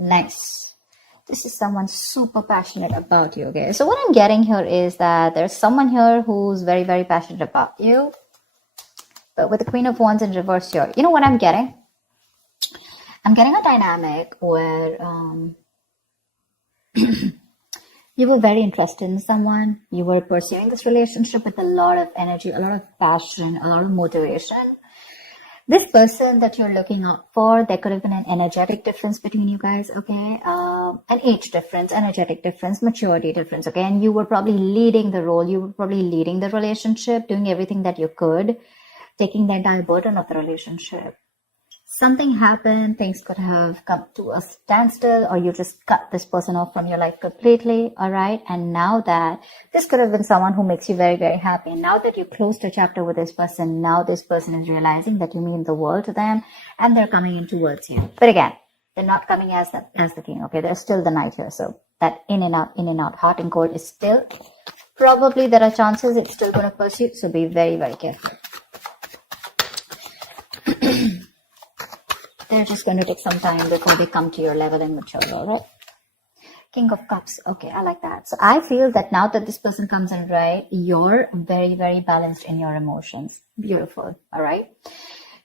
Nice. This is someone super passionate about you, okay? So what I'm getting here is that there's someone here who's very, very passionate about you. But with the Queen of Wands in reverse here, you know what I'm getting? I'm getting a dynamic where you were very interested in someone. You were pursuing this relationship with a lot of energy, a lot of passion, a lot of motivation. This person that you're looking out for, there could have been an energetic difference between you guys, okay? An age difference, energetic difference, maturity difference, okay? And you were probably leading the role. You were probably leading the relationship, doing everything that you could, taking the entire burden of the relationship. Something happened, things could have come to a standstill, or you just cut this person off from your life completely, all right? And now that this could have been someone who makes you very, very happy. And now that you closed a chapter with this person, now this person is realizing that you mean the world to them, and they're coming in towards you. But again, they're not coming as the king, okay? There's still the knight here. So that in and out, hot and cold is still, probably there are chances it's still going to pursue. So be very, very careful. They're just going to take some time before they come to your level and mature, all right? King of Cups. Okay, I like that. So I feel that now that this person comes in, right, you're very, very balanced in your emotions. Beautiful, all right?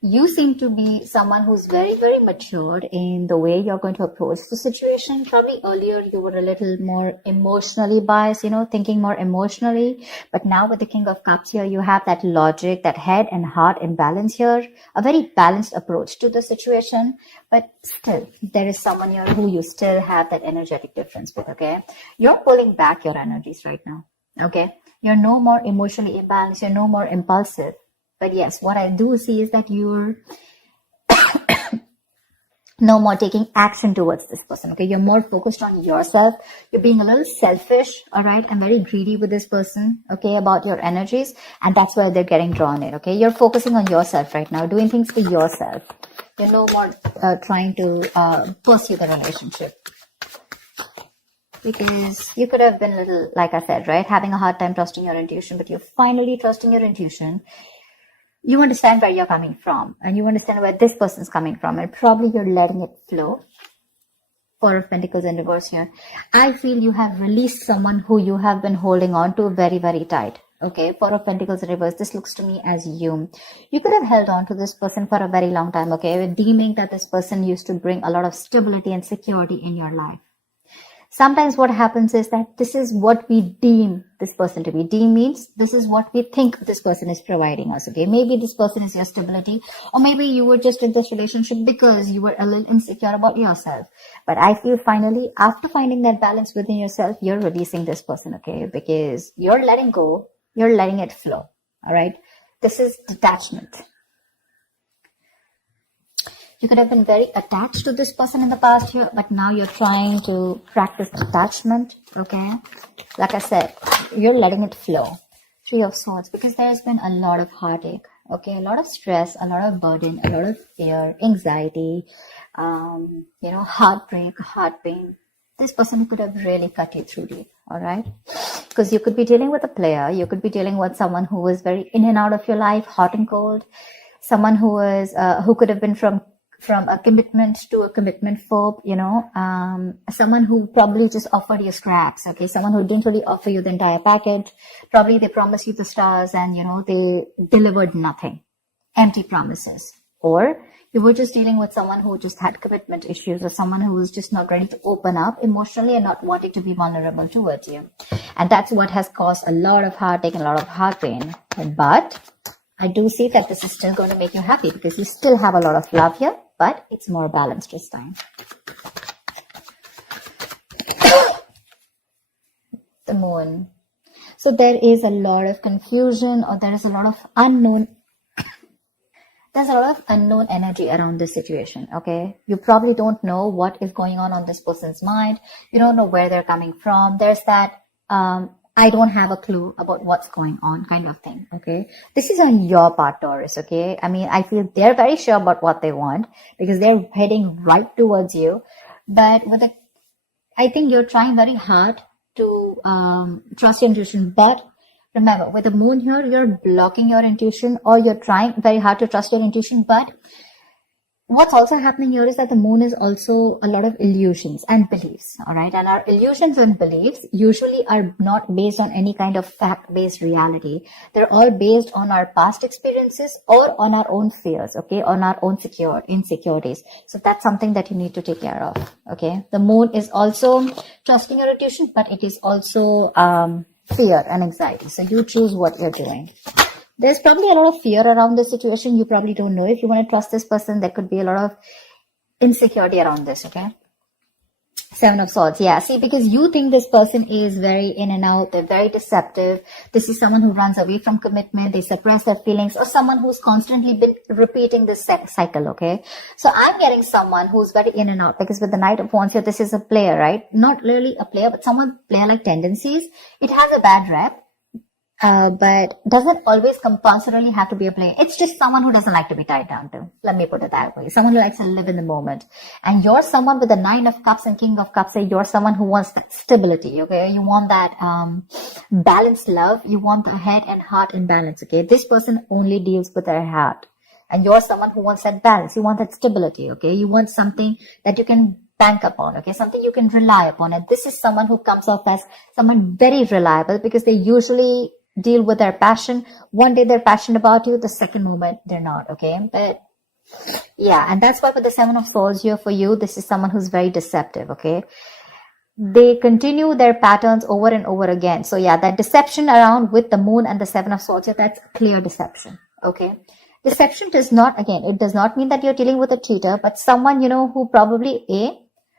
You seem to be someone who's very, very matured in the way you're going to approach the situation. Probably earlier you were a little more emotionally biased, thinking more emotionally. But now with the King of Cups here, you have that logic, that head and heart in balance here. A very balanced approach to the situation. But still, there is someone here who you still have that energetic difference with, okay? You're pulling back your energies right now, okay? You're no more emotionally imbalanced. You're no more impulsive. But yes, what I do see is that you're no more taking action towards this person, okay? You're more focused on yourself. You're being a little selfish, all right? And very greedy with this person, okay, about your energies. And that's where they're getting drawn in, okay? You're focusing on yourself right now, doing things for yourself. You're no more trying to pursue the relationship. Because you could have been a little, like I said, right? Having a hard time trusting your intuition, but you're finally trusting your intuition. You understand where you're coming from, and you understand where this person's coming from, and probably you're letting it flow. Four of Pentacles in reverse here. I feel you have released someone who you have been holding on to very, very tight. Okay, Four of Pentacles in reverse. This looks to me as you. You could have held on to this person for a very long time, okay, deeming that this person used to bring a lot of stability and security in your life. Sometimes what happens is that this is what we deem this person to be. Deem means this is what we think this person is providing us, okay? Maybe this person is your stability, or maybe you were just in this relationship because you were a little insecure about yourself. But I feel finally, after finding that balance within yourself, you're releasing this person, okay? Because you're letting go, you're letting it flow, all right? This is detachment. You could have been very attached to this person in the past here, but now you're trying to practice detachment, okay? Like I said, you're letting it flow. Three of Swords, because there's been a lot of heartache, okay? A lot of stress, a lot of burden, a lot of fear, anxiety, heartbreak, heart pain. This person could have really cut you through deep, all right? Because you could be dealing with a player. You could be dealing with someone who was very in and out of your life, hot and cold. Someone who could have been from a commitment to a commitment phobe, someone who probably just offered you scraps, okay? Someone who didn't really offer you the entire package. Probably they promised you the stars and, they delivered nothing. Empty promises. Or you were just dealing with someone who just had commitment issues, or someone who was just not ready to open up emotionally and not wanting to be vulnerable towards you. And that's what has caused a lot of heartache and a lot of heart pain. But I do see that this is still going to make you happy because you still have a lot of love here, but it's more balanced this time. The Moon. So there is a lot of confusion, or there is a lot of unknown. There's a lot of unknown energy around this situation, okay? You probably don't know what is going on this person's mind. You don't know where they're coming from. There's that, I don't have a clue about what's going on kind of thing, okay? This is on your part, Taurus, okay? I mean, I feel they're very sure about what they want because they're heading right towards you. But I think you're trying very hard to trust your intuition. But remember, with the Moon here, you're blocking your intuition, or you're trying very hard to trust your intuition, but what's also happening here is that the moon is also a lot of illusions and beliefs, all right? And our illusions and beliefs usually are not based on any kind of fact-based reality. They're all based on our past experiences or on our own fears, okay? On our own insecurities. So that's something that you need to take care of, okay? The moon is also trusting your intuition, but it is also fear and anxiety. So you choose what you're doing. There's probably a lot of fear around this situation. You probably don't know if you want to trust this person. There could be a lot of insecurity around this, okay? Seven of Swords, yeah. See, because you think this person is very in and out. They're very deceptive. This is someone who runs away from commitment. They suppress their feelings, or someone who's constantly been repeating this cycle, okay? So I'm getting someone who's very in and out, because with the Knight of Wands here, this is a player, right? Not really a player, but someone player-like tendencies. It has a bad rep. But doesn't always compulsorily have to be a player. It's just someone who doesn't like to be tied down to. Let me put it that way. Someone who likes to live in the moment. And you're someone with the Nine of Cups and King of Cups. Say you're someone who wants that stability, okay? You want that balanced love. You want the head and heart in balance, okay? This person only deals with their heart. And you're someone who wants that balance. You want that stability, okay? You want something that you can bank upon, okay? Something you can rely upon. And this is someone who comes off as someone very reliable, because they usually deal with their passion. One day they're passionate about you, the second moment they're not, okay? But yeah, and that's why with the Seven of Swords here for you, this is someone who's very deceptive, okay? They continue their patterns over and over again. So yeah, that deception around with the moon and the Seven of Swords here, that's clear deception, okay? Deception does not, again, it does not mean that you're dealing with a cheater, but someone, you know, who probably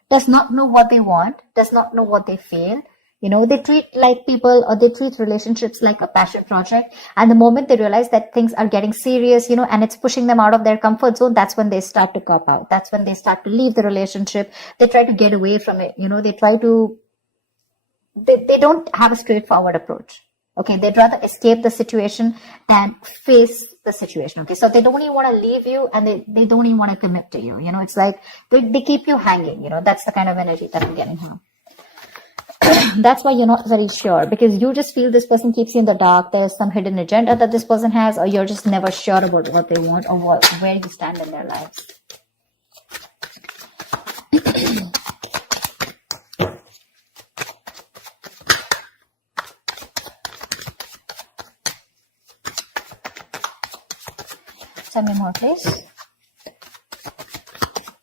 does not know what they want, does not know what they feel. You know, they treat like people, or they treat relationships like a passion project. And the moment they realize that things are getting serious, you know, and it's pushing them out of their comfort zone, that's when they start to cop out. That's when they start to leave the relationship. They try to get away from it. You know, they don't have a straightforward approach. Okay. They'd rather escape the situation than face the situation. Okay. So they don't even want to leave you, and they don't even want to commit to you. You know, it's like they keep you hanging. You know, that's the kind of energy that I'm getting here. That's why you're not very sure, because you just feel this person keeps you in the dark. There's some hidden agenda that this person has, or you're just never sure about what they want, or where you stand in their lives. Tell me more, please.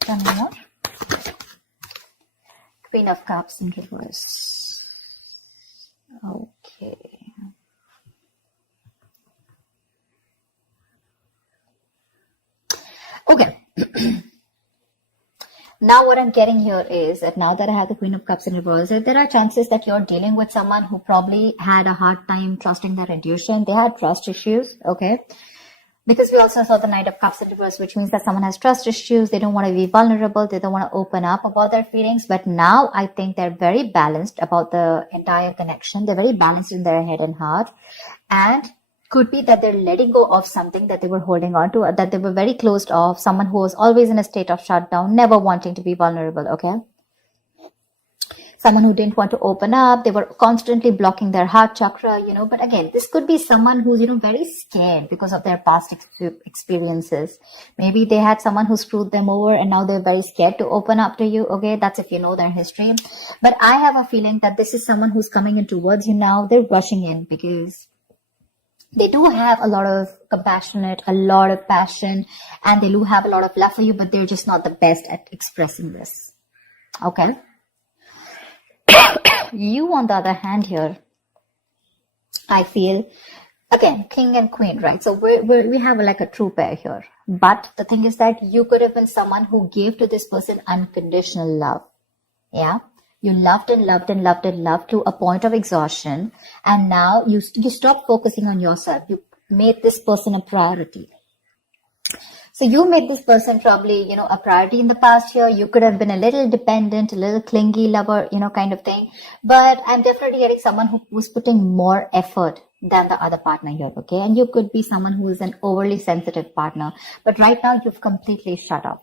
Tell me more. Queen of Cups in reverse. Okay. Okay. Now what I'm getting here is that now that I have the Queen of Cups in reverse, there are chances that you're dealing with someone who probably had a hard time trusting their intuition. They had trust issues, okay? Because we also saw the Knight of Cups in reverse, which means that someone has trust issues. They don't want to be vulnerable. They don't want to open up about their feelings. But now I think they're very balanced about the entire connection. They're very balanced in their head and heart. And could be that they're letting go of something that they were holding on to, or that they were very closed off. Someone who was always in a state of shutdown, never wanting to be vulnerable, okay? Someone who didn't want to open up. They were constantly blocking their heart chakra, you know. But again, this could be someone who's, you know, very scared because of their past experiences. Maybe they had someone who screwed them over, and now they're very scared to open up to you. Okay, that's if you know their history. But I have a feeling that this is someone who's coming in towards you now. They're rushing in because they do have a lot of compassionate, a lot of passion, and they do have a lot of love for you, but they're just not the best at expressing this. Okay. You, on the other hand here, I feel, again, king and queen, right? So we have like a true pair here. But the thing is that you could have been someone who gave to this person unconditional love. Yeah. You loved and loved and loved and loved to a point of exhaustion. And now you stop focusing on yourself. You made this person a priority. So you made this person probably, you know, a priority in the past year. You could have been a little dependent, a little clingy lover, you know, kind of thing. But I'm definitely getting someone who was putting more effort than the other partner here, okay? And you could be someone who is an overly sensitive partner. But right now, you've completely shut up,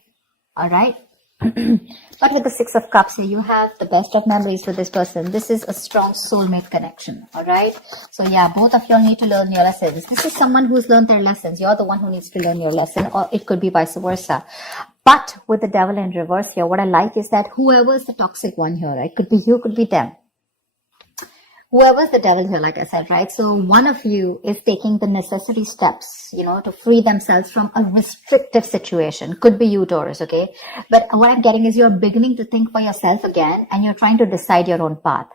all right? But with the Six of Cups here, you have the best of memories with this person. This is a strong soulmate connection, all right? So yeah, both of you all need to learn your lessons. This is someone who's learned their lessons. You're the one who needs to learn your lesson, or it could be vice versa. But with the Devil in reverse here, what I like is that whoever is the toxic one here, it could be you, could be them. Whoever's the devil here, like I said, right? So one of you is taking the necessary steps, to free themselves from a restrictive situation. Could be you, Taurus, okay? But what I'm getting is you're beginning to think for yourself again, and you're trying to decide your own path.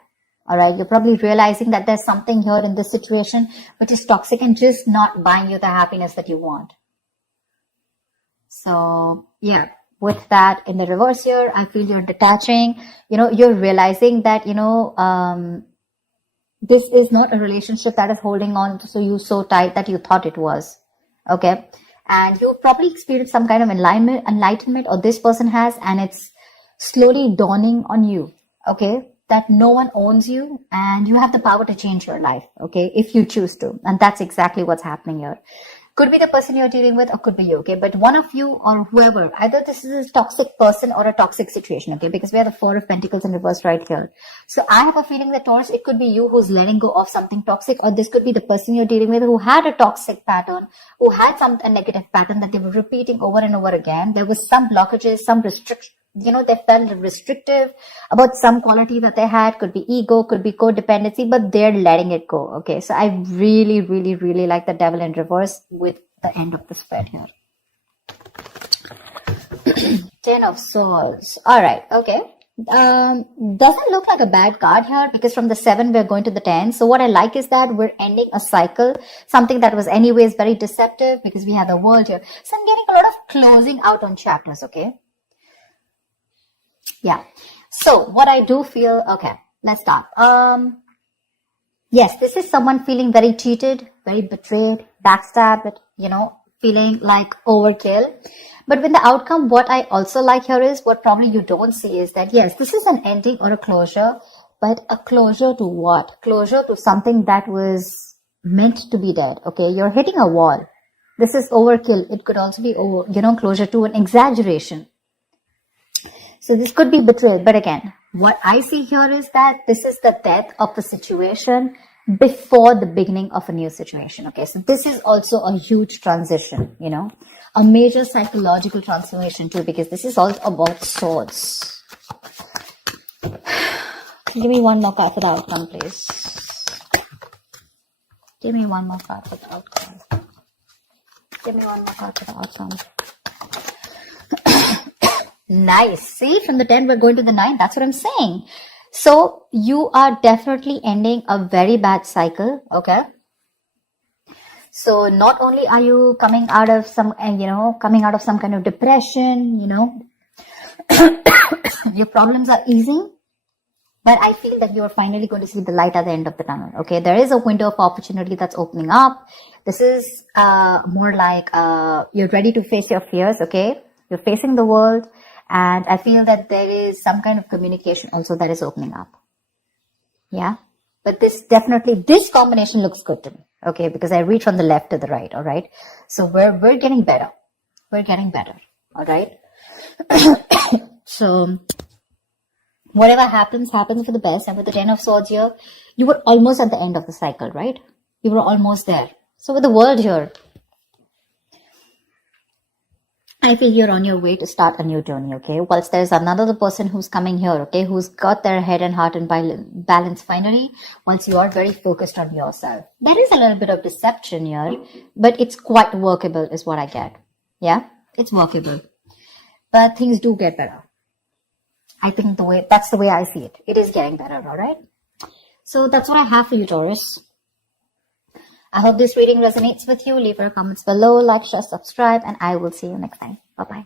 All right? You're probably realizing that there's something here in this situation which is toxic and just not buying you the happiness that you want. So, yeah. With that in the reverse here, I feel you're detaching. You're realizing that, this is not a relationship that is holding on to you so tight that you thought it was. Okay. And you probably experienced some kind of enlightenment, or this person has, and it's slowly dawning on you. Okay. That no one owns you and you have the power to change your life. Okay. If you choose to. And that's exactly what's happening here. Could be the person you're dealing with, or could be you, okay? But one of you or whoever, either this is a toxic person or a toxic situation, okay? Because we have the Four of Pentacles in reverse right here. So I have a feeling that, Taurus, it could be you who's letting go of something toxic, or this could be the person you're dealing with who had a toxic pattern, who had a negative pattern that they were repeating over and over again. There was some blockages, some restrictions. They felt restrictive about some quality that they had. Could be ego, could be codependency, but they're letting it go. Okay. So I really, really, really like the Devil in reverse with the end of the spread here. 10 of Swords. All right. Okay. Doesn't look like a bad card here, because from the 7 we're going to the 10. So what I like is that we're ending a cycle, something that was anyways very deceptive, because we have the World here. So I'm getting a lot of closing out on chapters. Okay. Yeah. So what I do feel, okay, let's start. Yes, this is someone feeling very cheated, very betrayed, backstabbed, feeling like overkill. But with the outcome, what I also like here is, what probably you don't see is that, yes, this is an ending or a closure, but a closure to what? Closure to something that was meant to be dead. Okay. You're hitting a wall. This is overkill. It could also be, closure to an exaggeration. So this could be betrayal. But again, what I see here is that this is the death of a situation before the beginning of a new situation. Okay. So this is also a huge transition, a major psychological transformation too, because this is all about swords. Give me one more card for the outcome, please. Give me one more card for the outcome. Give me one more card for the outcome. Nice. See, from the 10, we're going to the 9. That's what I'm saying. So you are definitely ending a very bad cycle. Okay. So not only are you coming out of some kind of depression, your problems are easing, but I feel that you're finally going to see the light at the end of the tunnel. Okay. There is a window of opportunity that's opening up. This is, more like, you're ready to face your fears. Okay. You're facing the world. And I feel that there is some kind of communication also that is opening up. Yeah. But this combination looks good to me. Okay. Because I read from the left to the right. All right. So we're getting better. We're getting better. All right. So whatever happens for the best. And with the 10 of Swords here, you were almost at the end of the cycle, right? You were almost there. So with the World here, I feel you're on your way to start a new journey, okay? Whilst there's another person who's coming here, okay, who's got their head and heart in balance finally, once you are very focused on yourself. There is a little bit of deception here, but it's quite workable is what I get. Yeah, it's workable. But things do get better. I think that's the way I see it. It is getting better, all right? So that's what I have for you, Taurus. I hope this reading resonates with you. Leave your comments below, like, share, subscribe, and I will see you next time. Bye-bye.